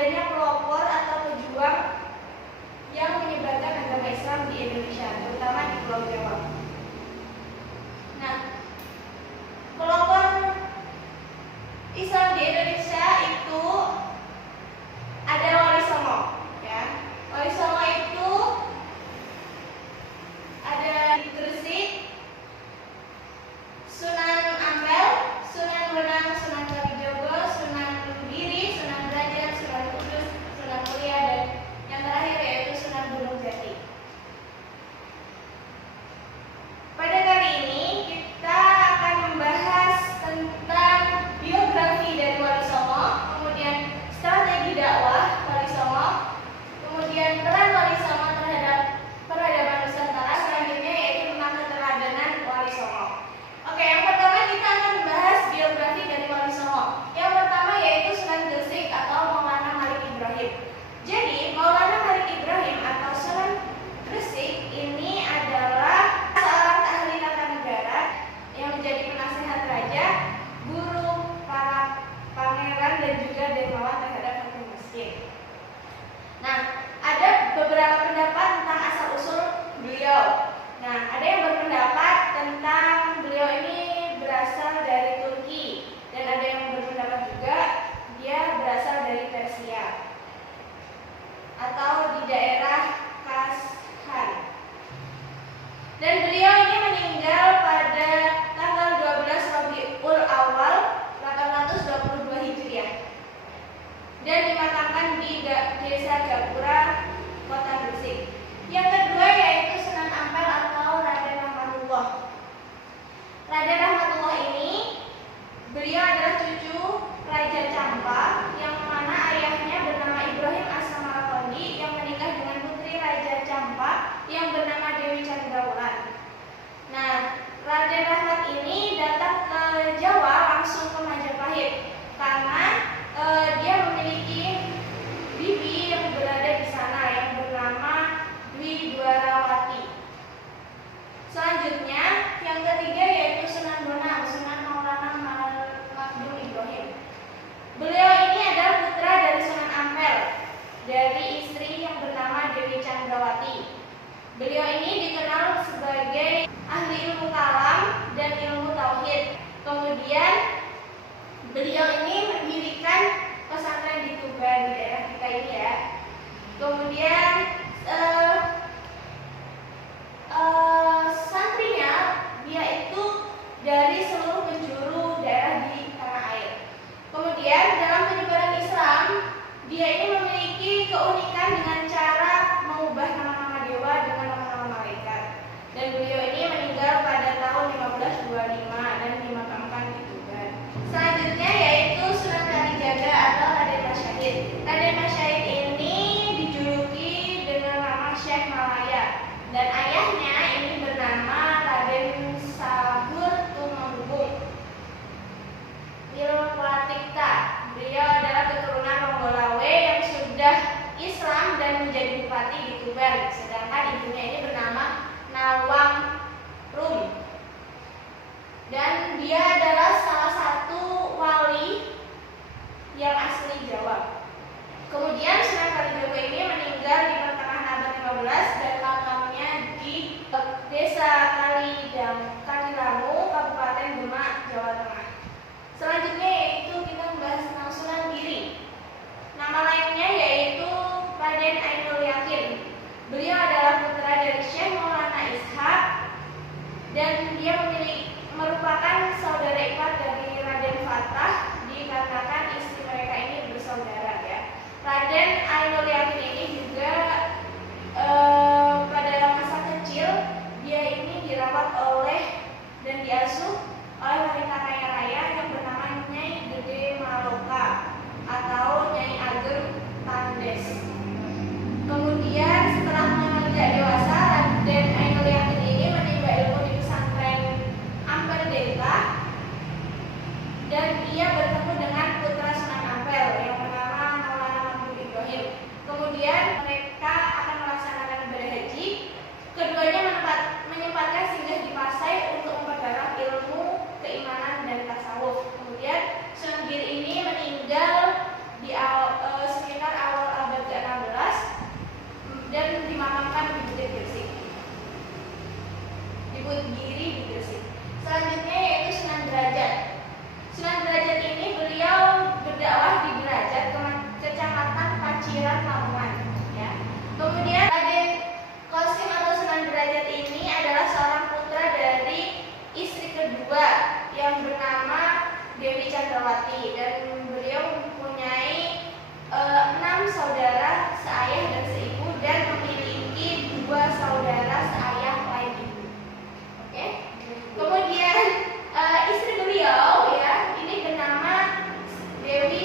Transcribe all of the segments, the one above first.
adanya pelopor atau pejuang yang menyebarkan agama Islam di Indonesia, terutama di Pulau Jawa. Nah, pelopor Islam di Indonesia itu ada Wali Songo, ya. Wali Songo itu ada di Gresik, Sunan Ampel, Sunan Bonang, Sunan Kalijogo, Sunan Giri, Sunan Derajat, Sunan Kudus, Sunan Muria, dan yang terakhir yaitu Sunan Gunung Jati. Pada kali ini kita akan membahas tentang biografi dari Wali Songo, kemudian strategi dakwah Wali Songo, kemudian peran Wali Songo terhadap peradaban Nusantara, selanjutnya yaitu tentang keteladanan Wali Songo. Oke, yang pertama kita akan membahas biografi dari Wali Songo. Yang pertama yaitu Sunan Gresik atau Maulana Malik Ibrahim. Jadi, Maulana Malik Ibrahim atau Sunan Gresik ini adalah seorang ahli tata negara yang menjadi penasehat raja, guru para pangeran dan juga dermawan terhadap hakim miskin. Nah, ada beberapa pendapat tentang asal-usul beliau. Nah, ada yang berpendapat tentang beliau ini berasal dari Turki, dan ada yang berpendapat juga dia berasal dari Persia atau di daerah Kashan. Dan beliau ini meninggal pada tanggal 12 Rabiul Awal 822 Hijriah dan dimakamkan di Desa Gapura, Kota Gresik. Yang kedua yaitu Sunan Ampel atau Raden Rahmatullah. Raden Rahmatullah ini beliau adalah cucu Raja Campa yang mana ayahnya bernama Ibrahim As-Samarqandi yang menikah dengan putri Raja Campa yang bernama Dewi Chandrawulan. Nah, Raden Rahmat ini datang ke Jawa langsung ke Majapahit karena dia memiliki bibi yang berada di sana yang bernama Dwi Dwarawati. Selanjutnya, yang ketiga yaitu Sunan Bonang, Sunan Maulana Magdum Ibrahim. Beliau ini adalah putra dari Sunan Ampel dari istri yang bernama Dewi Chandrawati. Beliau ini dikenal sebagai ahli ilmu kalam dan ilmu tauhid. Kemudian beliau ini mendirikan pesantren di Tuban di daerah kita ini ya. Kemudian santrinya dia itu dari seluruh penjuru daerah di tanah air. Kemudian dalam penyebaran Islam dia ini memiliki keunikan dengan cara mengubah nama-nama dewa dengan nama-nama malaikat. Dan beliau ini meninggal pada tahun 1525 dan dimakamkan di Tuban. Selanjutnya yaitu Sunan Kalijaga atau Raden Masyahid. Raden Masyahid ini dijuluki dengan nama Syekh Malaya dan ayahnya ini bernama Raden Sabur Tumenggung Ilwatikta. Beliau adalah keturunan Ronggolawe yang sudah Islam dan menjadi bupati di Tuban, sedangkan ibunya ini bernama Nawang Rum. Dan dia adalah salah satu wali yang asli Jawa. Kemudian Sunan Kalijogo ini meninggal di pertengahan abad 15 dan makamnya di Desa Kalilangu, Kabupaten Demak, Jawa Tengah. Selanjutnya yaitu kita membahas tentang Sunan Giri. Nama lainnya yaitu Raden Ainul Yakin. Beliau adalah putra dari Syekh Maulana Ishaq dan dia merupakan saudara ipar dari Raden Fatah, dikarenakan istri mereka ini bersaudara ya. Raden Ainul Yakin ini juga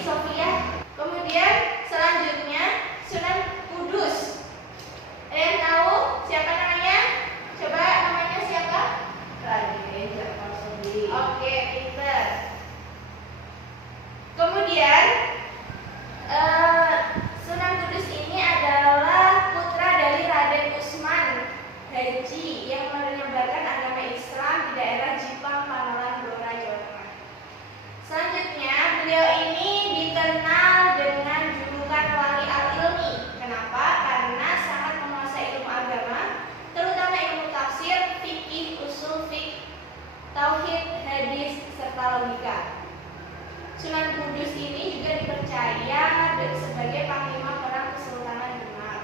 Sofia. Kemudian selanjutnya Sunan Kudus. Ada yang tahu siapa namanya? Coba namanya siapa? Raden Jafar Sendiri. Oke, pinter. Kemudian Sunan Kudus ini adalah putra dari Raden Usman Haji yang menyebarkan agama Islam di daerah Jipang, Panalan, Blora, Jawa Tengah. Selanjutnya, beliau ini dikenal dengan julukan Wali Al-Ilmi. Kenapa? Karena sangat menguasai ilmu agama, terutama ilmu tafsir, fikih, usul fiqh, tauhid, hadis, serta logika. Sunan Kudus ini juga dipercaya sebagai panglima perang Kesultanan Demak,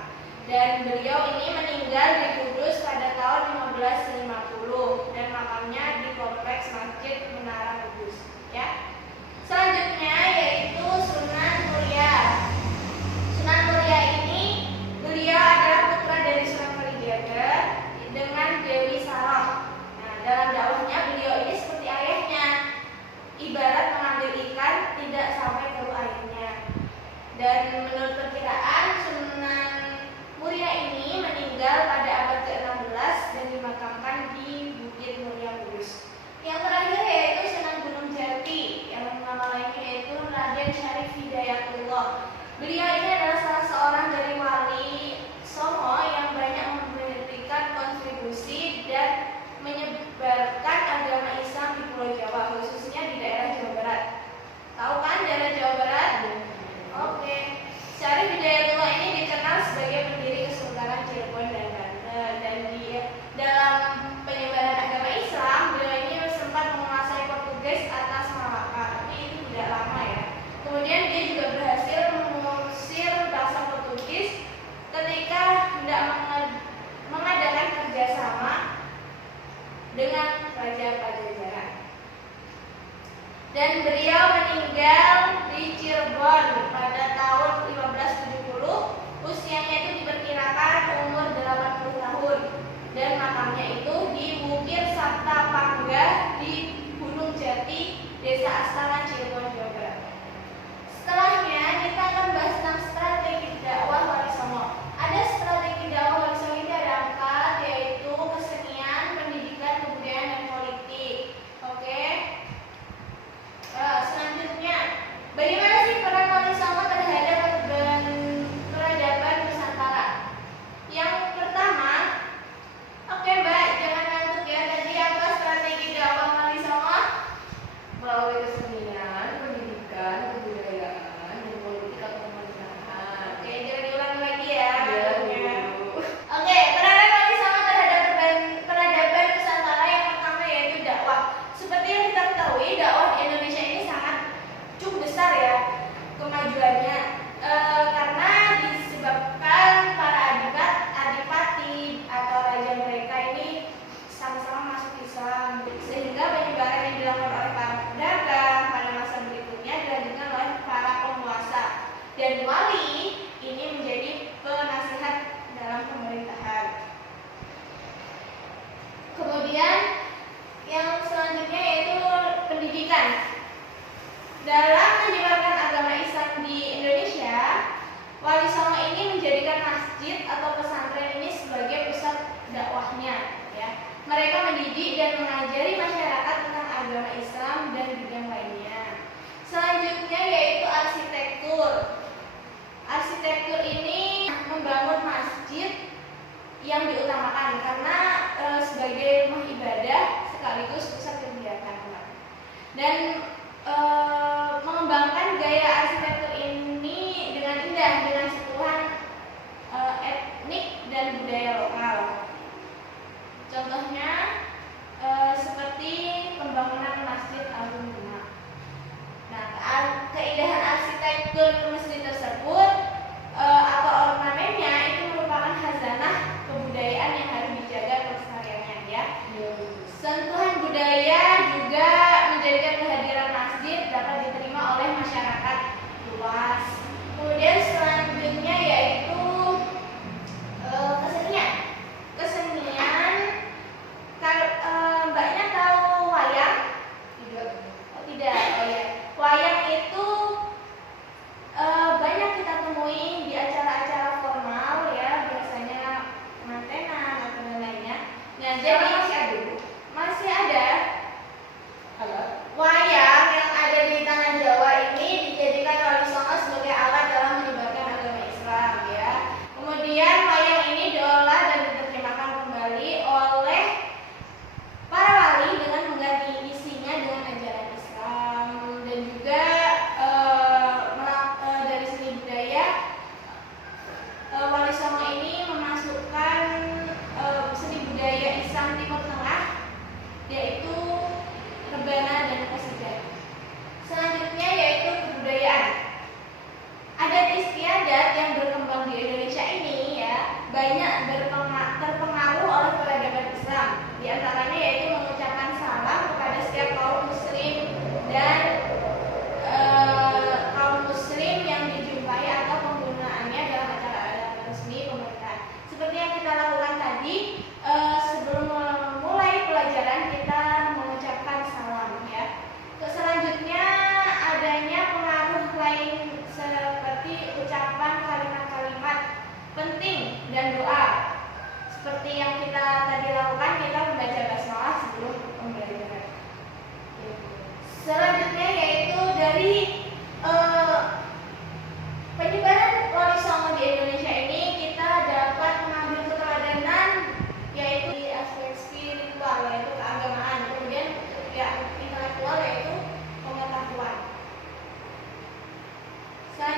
dan beliau ini meninggal di Kudus pada tahun 1550 dan makamnya di kompleks Masjid Menara Kudus. Ya. Selanjutnya yaitu Sunan Muria. Sunan Muria ini beliau adalah putra dari Sunan Kalijaga dengan Dewi Sarah. Nah, dalam dakwahnya beliau ini seperti ayahnya, ibarat mengambil ikan tidak sampai ke airnya. Dan menurut perkiraan Sunan Muria ini meninggal pada abad ke-16 dan dimakamkan di Bukit Muria Kudus. Yang terakhir yaitu Sunan Gunung Jati, yang nama lainnya yaitu Raden Syarif Hidayatullah. Beliau ini adalah salah seorang dari wali Songo yang banyak memberikan kontribusi dan menyebarkan agama Islam di Pulau Jawa, khususnya di daerah Jawa Barat. Tahu kan daerah Jawa Barat? Oke. Syarif Hidayatullah ini dikenal sebagai pendiri Kesultanan Cirebon dan Banten, dan di dalam penyebaran agama Islam beliau ini sempat menguasai Portugis atas Malaka, tapi itu tidak lama ya. Kemudian dia juga berhasil mengusir bangsa Portugis ketika hendak mengadakan kerjasama dengan Raja Pajajaran. Dan beliau meninggal di Cirebon pada tahun 1570. Usianya itu diperkirakan umur 80 tahun. Dan makamnya itu di Bukit Sabta Pangga di Gunung Jati, Desa Astana, Cirebon, Jawa Barat. Setelahnya kita akan bahas tentang strategi dakwah Wali Songo. Ada strategi dakwah Wali Songo ini ada 4, yaitu kesenian, pendidikan, kebudayaan, dan politik. Oke. Selanjutnya, bagaimana sih peran Wali Songo terhadap peradaban Nusantara? Yang pertama, oke Mbak, jangan ngantuk ya. Tadi apa strategi dakwah Wali Songo? Melalui kesenian, pendidikan, kebudayaan, dan politik atau pemerintahan. Oke, jangan diulang lagi ya. Iya, ngantuknya. Bu. Oke, peranan Wali Songo terhadap peradaban Nusantara yang pertama yaitu dakwah. Seperti yang kita ketahui, dakwah di Indonesia ini sangat cukup besar ya kemajuannya, karena disebabkan para adipati atau raja mereka ini sama-sama masuk Islam, sehingga penyebaran yang dilakukan oleh para pedagang pada masa berikutnya dilanjutkan oleh para penguasa, dan wali ini menjadi penasihat dalam pemerintahan. Kemudian yang selanjutnya yaitu pendidikan. Dalam menyebarkan agama Islam di Indonesia, Wali Songo ini menjadikan masjid atau pesantren ini sebagai pusat dakwahnya. Ya. Mereka mendidik dan mengajari masyarakat tentang agama Islam dan bidang lainnya. Selanjutnya yaitu arsitektur. Arsitektur ini membangun masjid yang diutamakan karena sebagai rumah ibadah sekaligus pusat kegiatan. Dan mengembangkan gaya arsitektur ini dengan indah dengan sentuhan etnik dan budaya lokal. Contohnya seperti pembangunan Masjid Agung Demak. Nah, keindahan arsitektur masjid tersebut atau ornamennya itu merupakan khazanah kebudayaan yang harus dijaga kelestariannya ya. Sentuhan budaya juga menjadikan kehadiran masjid dapat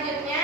selanjutnya